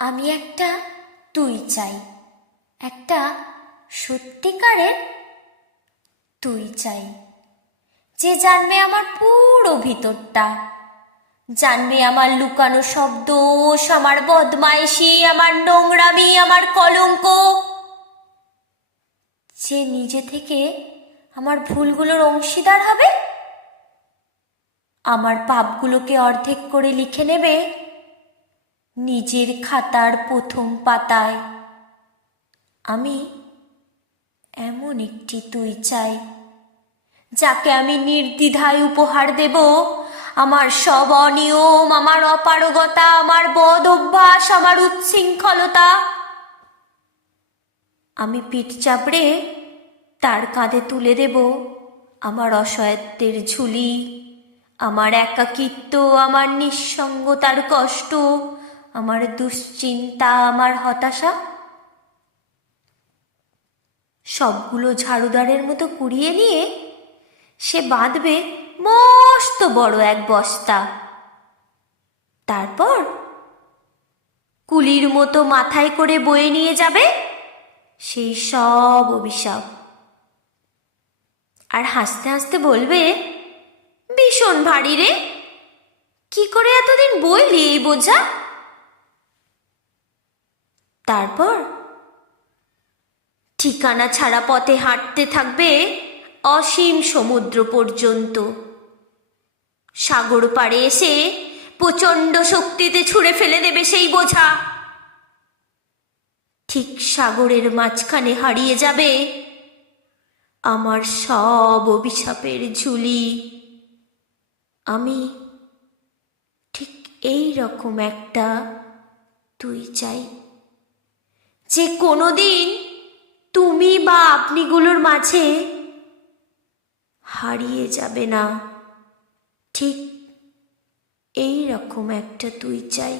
আমি একটা তুই চাই, একটা সত্যিকারের তুই চাই, যে জানবে আমার পুরো ভিতরটা, জানবে আমার লুকানো সব দোষ, আমার বদমাইশি, আমার নোংরামি, আমার কলঙ্ক, যে নিজে থেকে আমার ভুলগুলোর অংশীদার হবে, আমার পাপগুলোকে অর্ধেক করে লিখে নেবে নিজের খাতার প্রথম পাতায়। আমি এমন একটি তুই চাই, যাকে আমি নির্দ্বিধায় উপহার দেব আমার সব অনিয়ম, আমার অপারগতা, আমার বদ অভ্যাস, আমার উচ্ছৃঙ্খলতা। আমি পিঠ চাপড়ে তার কাঁধে তুলে দেব আমার অসহায়ত্বের ঝুলি, আমার একাকিত্ব, আমার নিঃসঙ্গতার কষ্ট, আমার দুশ্চিন্তা, আমার হতাশা। সবগুলো ঝাড়ুদারের মতো কুড়িয়ে নিয়ে সে বাঁধবে মস্ত বড় এক বস্তা। তারপর কুলির মতো মাথায় করে বয়ে নিয়ে যাবে সেই সব অভিশাপ, আর হাসতে হাসতে বলবে, ভীষণ ভারী রে, কি করে এতদিন বইলি এই বোঝা। তারপর ঠিকানা ছাড়া পথে হাঁটতে থাকবে অসীম সমুদ্র পর্যন্ত। সাগর পাড়ে এসে প্রচণ্ড শক্তিতে ছুঁড়ে ফেলে দেবে সেই বোঝা। ঠিক সাগরের মাঝখানে হারিয়ে যাবে আমার সব অভিশাপের ঝুলি। আমি ঠিক এই রকম একটা তুই চাই, যে কোনোদিন তুমি বা আপনিগুলোর মাঝে হারিয়ে যাবে না। ঠিক এই রকম একটা তুই চাই।